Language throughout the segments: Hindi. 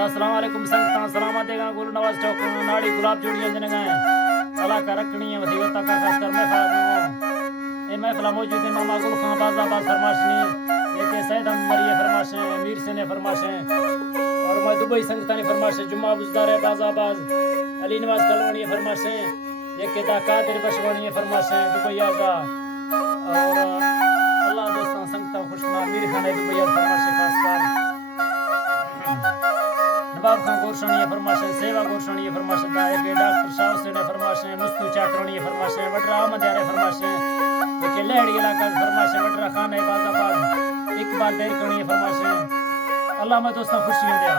अस्सलाम वालेकुम संगतां सलामत देगा गुरु नवाज चौक नाड़ी गुलाब जोड़ियां जन गए अला का रखनी है वसीयत का खास कर मैं फाक ए महफिल मौजूद है मामा गुल खान बाजाबाद फरमाशनी ये के सैयद मरिए फरमाशे मीर से ने फरमाशे और मैं दुबई संगतां ने फरमाशे जुम्मा बुजदार बाजाबाद अली नवाज कलवानी फरमाशे ये के दा कादिर बशवानी फरमाशे दुबई आगा और अल्लाह दोस्तों संगतां खुशमा मीर खान दुबई फरमाशे खास कर नवाब खान गोरशणी फरमाशे सेवा गोरशणी फरमाशे दाए के डॉक्टर शाह से ने फरमाशे मुस्तु चाकरणी फरमाशे वडरा अहमद यारे फरमाशे के लहड़ी इलाका फरमाशे वडरा खान बाजाबाद इकबाल देर करणी फरमाशे अल्लाह में दोस्तों खुशियां दिया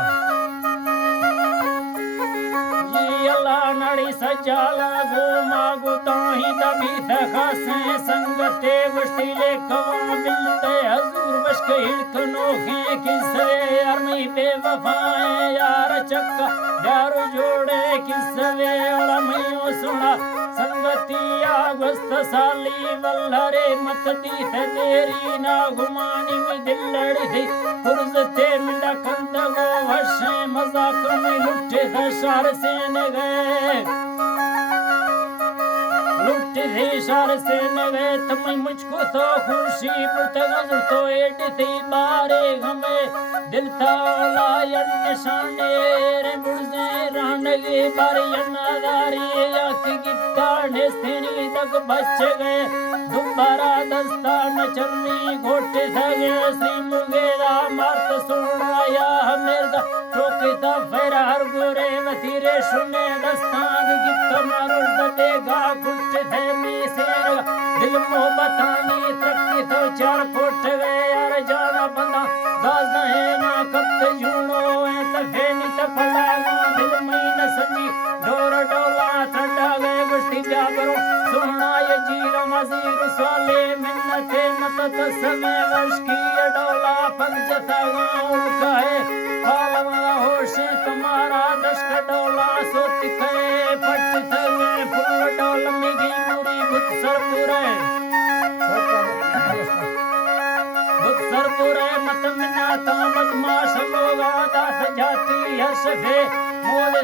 जी अल्लाह नाड़ी सजाला गो मागो ताही दबी थ खासे संगते वस्तिले कवा मिलते हजूर वश के हिड़कनो के किसरे अरमी बेवफाए यार चक्का यार जोड़े किसवे अलमियो सुना संगतिया गुस्त साली वल्लरे मत दी थे तेरी ना गुमानी में दिल लड़ी थी कुर्ज थे मिंडा कंद गो वशे मजाक में लुटे थे शार से न गए लुटे थे शार से न गए तुम्हें मुझको तो खुशी पुत नजर तो एड थी बारे हमें दिल ताला यन निशाने रे मुर्जे रानगे बारे यनादारी आँख गिट्टाने स्थिरी तक बच गए दोबारा दस्ता न चलनी घोटे थगे श्री मुगेरा मार्त सुनाया हमें टोके था फिर हर गोरे वतीरे सुने दस्तांग गिट्ट मारो देगा घुट थे मी सेर दिल मोहब्बतानी तरक्की तो चार कोट गए यार जाना बंदा गाज है ना कब जुनो है तफेनी तफला दिल में न सनी डोर डोला ठंडा गए बस्ती जा करो सुना ये जीरा मजीर साले मिन्नते मत तसमे वश की डोला पग जता गाँव का है पालवा होश तुम्हारा दशक डोला सोत करे पट थगे फुल डोल मिगी मुरी बुत सरपुरे सरपुरे मत मिना तामत माश लोगा दास जाती हर्ष भे मोल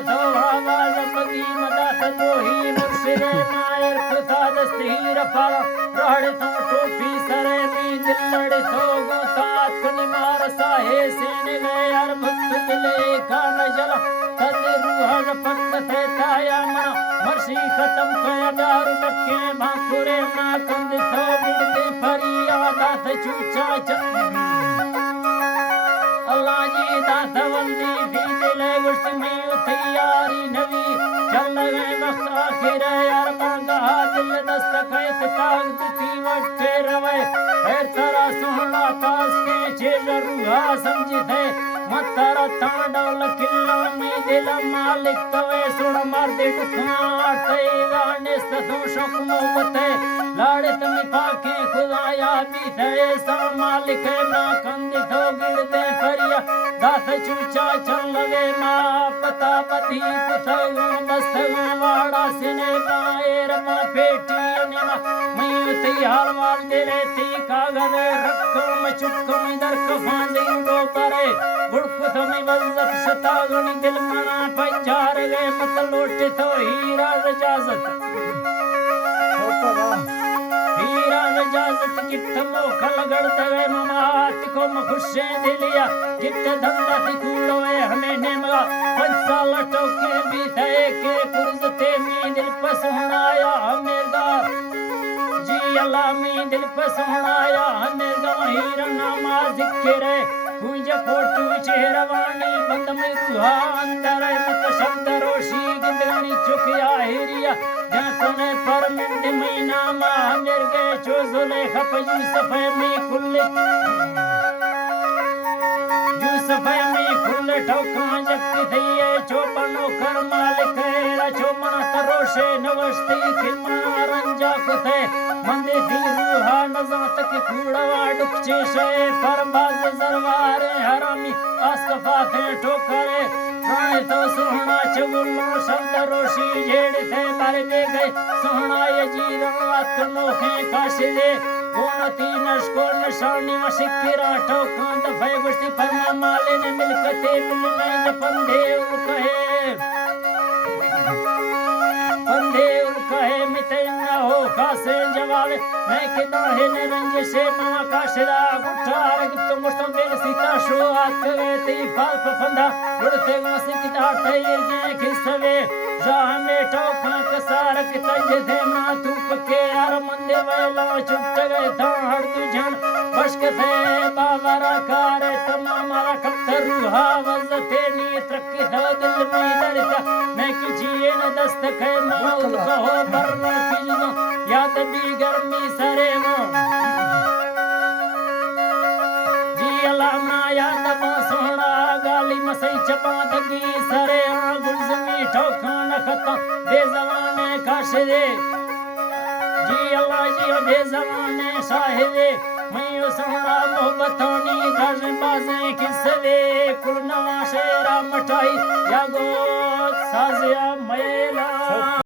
आवाज बगी मदास दोही मुर्शिदे नायर खुदा दस्ती रफा रहड़ तो टोपी सरे मी दिलड़ तो गोतात निमार साहे सेने गए यार भक्त दिले खान जला तद रूह पक थे ताया मना मर्शी खत्म कया दार मक्के भाकुरे ना कंद तो बिड़ते फरियादा थ चूचा अल्लाह जी दात वंदी भी दिले गुश्त में तैयारी नवी चल गए वक्त आखिर यार मांगा दिल दस्तखत कागज थी वटे रवे फिर तारा सोहना तास के चेज रूहा समझ थे मतारा तांडल किल्ला में दिल मालिक तवे सुन मार दे दुखा तेरा निस्त तो शौक मोहब्बत लाड़े तमी पाके खुदाया भी थे सा मालिक ना कंद तो गिर दे फरिया दात चूचा चल लगे माँ पता पति पुथगो मस्तगो वाड़ा सिने गाएर माँ पेटी निमा मैं तैयार मार दे रहती कागज रखो मैं चुपको मैं दर कफान दे उड़ो परे गुड़कुथ में वज़्ज़त शतागुनी दिल मना पंजार गए मत लोटे तो हीरा रजाजत हीरा रजाजत कित मोखल गड़ते गए ममात को मखुशे दिलिया कित धंधा दिखूलो है हमें नेमगा 5 साल टोके भी थे के पुरजते में दिल पसोनाया हमें गा जी अल्लाह में दिल पसोनाया हमें गा हीरा नामा जिक्र कुंज फोटू चेहरवानी बंद में रूहा अंदर मत शब्द रोशी गिंदगानी चुकिया हिरिया जतने पर मिंद महीना मा मिर गए चोजुले खपजू सफे में खुले जो सफे में खुले ठोका जक्ति थईए चोपनो कर मालिक है चोमना तरोशे नवस्ती खिलमा रंजा कुथे मंदे थी रूहा नजात के कूड़वा डुकचे शे पर बाज जरवारे हरामी आसकफा थे ठोकरे राय तो सोहना चगुल्ला शब्द रोशी जेड़ थे बारे दे गए सोहना ये जीवन वात नोखे काशिले गोनती नशको निशानी वशिकिरा ठोका दफे गुस्ती फरमा माले ने मिलकते मिलने जपंधे कहे मिते न हो खासे जवाब मैं किदा है ने रंज से मां काशरा गुठार गिफ्त मुस्तो बेग सीता शो आत ती पाप फंदा गुड़ते गासी किदा थे ये खिसवे राह में ठोका कसार तज थे मां तू पके यार मंदे वेला छुट गए था हर तुझन बशक थे बावरा कार तमाम खतर हावज थे नी तरक्की था दिल में दरता मैं किजिए न दस्त खे मौत कहो बरना किजनो याद दी गर्मी सरे वो जी अलामा याद वो सोहना गाली मसई चपा दगी सरे गुलजमी ठोका न खता बेजवाने काशरे जी अल्लाह जी बेजवाने साहिबे मैं सोहना मोहब्बतोनी गज बाजे किसवे कुल नवा शेरा मठाई या गो साजिया मेला